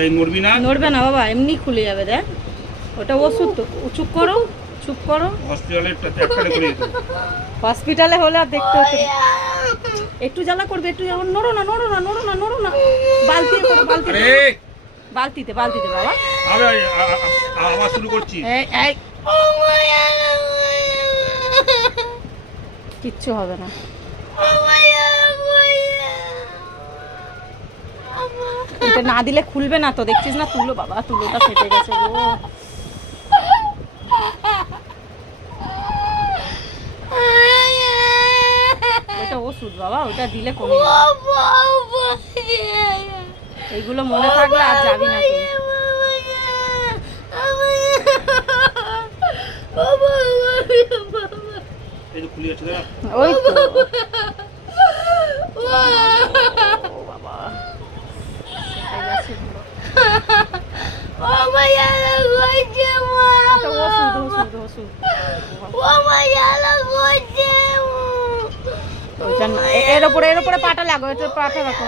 এই নড়বি না, নড়বে না বাবা, এমনি খুলে যাবে। দেখ ওটা ওষুধ তো। চুপ করো, চুপ করো। হসপিটালে ট্যাপটালে করে দিত। হসপিটালে হলে আর দেখতে হতো। একটু জ্বালা করবে, একটু জ্বালা। নড়ো না, নড়ো না, নড়ো না, নড়ো না। বালতিতে করো, বালতিতে। আরে বালতিতে, বালতিতে বাবা। আরে আবার শুরু করছি। এই এই কিচ্ছু হবে না। এটা না দিলে খুলবে না তো, দেখছিস না? তুলো বাবা, তুলোটা ফেটে গেছে গো। ওটা ওষুধ বাবা, ওটা দিলে কমে যাবে। এইগুলো মনে থাকলে আর যাবি না তুই। এই যে খুলে যাচ্ছে না, ওই তো ও বাবা, ফেটে গেছে পুরো। এটা ওষুধ, ওষুধ, ওষুধ। ওইটা না, এর উপরে, এর উপরে পাটা লাগো, এর পাটা রাখো।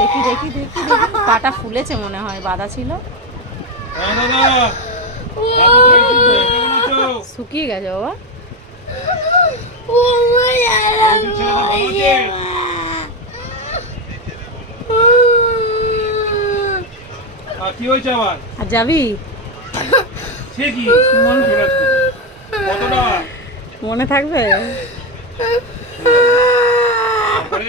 দেখি দেখি দেখি দেখি, পাটা ফুলেছে মনে হয়, বাঁধা ছিল। শুকিয়ে গেছে বাবা। কি হয়েছে আবার? আর যাবি? সে কি মনে কতটা মনে থাকবে? তারপরে